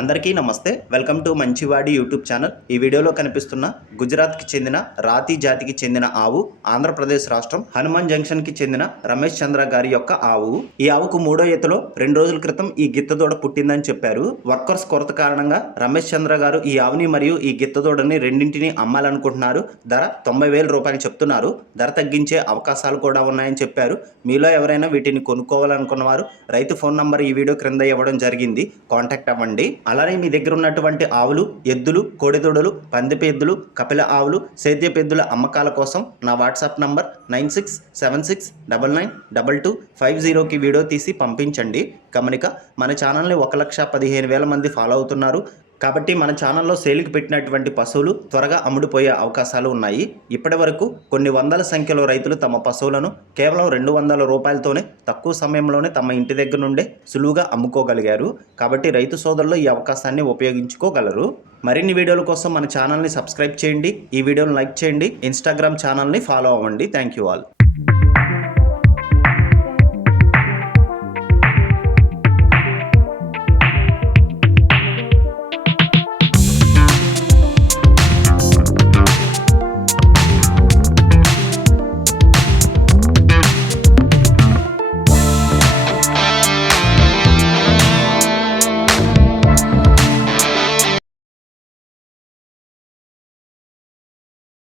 అందరికీ నమస్తే. Welcome to మంచివాడి యూట్యూబ్ ఛానల్. ఈ వీడియోలో కనిపిస్తున్న గుజరాత్కి చెందిన రాతి జాతికి చెందిన ఆవు, ఆంధ్రప్రదేశ్ రాష్ట్రం హనుమాన్ జంక్షన్కి చెందిన రమేష్ చంద్ర గారి యొక్క ఆవు. ఈ ఆవుకు 3వ ఈతలో 2 రోజుల క్రితం ఈ గిత్తదూడ పుట్టిందని చెప్పారు. వర్కర్స్ కొరత కారణంగా రమేష్ చంద్ర గారు ఈ ఆవుని మరియు ఈ గిత్తదూడని రెండింటిని అమ్మాలనుకుంటున్నారు. ధర 90,000 రూపాయలు చెప్తున్నారు. ధర తగ్గించే అవకాశాలు కూడా ఉన్నాయని చెప్పారు. మీలో ఎవరైనా వీటిని కొనుక్కోవాలనుకున్న వారు రైతు ఫోన్ నంబర్ ఈ వీడియో క్రింద ఇవ్వడం జరిగింది. కాంటాక్ట్ అవ్వండి. అలానే మీ దగ్గర ఉన్నటువంటి ఆవులు, ఎద్దులు, కోడిదూడలు, పందిపి ఎద్దులు, కపిల ఆవులు, సేద్యపు ఎద్దుల అమ్మకాల కోసం నా వాట్సాప్ నంబర్ 9676992250కి వీడియో తీసి పంపించండి. గమనిక, మన ఛానల్ని 1,15,000 మంది ఫాలో అవుతున్నారు. కాబట్టి మన ఛానల్లో సేల్కి పెట్టినటువంటి పశువులు త్వరగా అమ్ముడుపోయే అవకాశాలు ఉన్నాయి. ఇప్పటి వరకు కొన్ని వందల సంఖ్యలో రైతులు తమ పశువులను కేవలం 200 రూపాయలతోనే తక్కువ సమయంలోనే తమ ఇంటి దగ్గర నుండే సులువుగా అమ్ముకోగలిగారు. కాబట్టి రైతు సోదరులు ఈ అవకాశాన్ని ఉపయోగించుకోగలరు. మరిన్ని వీడియోల కోసం మన ఛానల్ని సబ్స్క్రైబ్ చేయండి. ఈ వీడియోని లైక్ చేయండి. ఇన్స్టాగ్రామ్ ఛానల్ని ఫాలో అవ్వండి. Thank you all.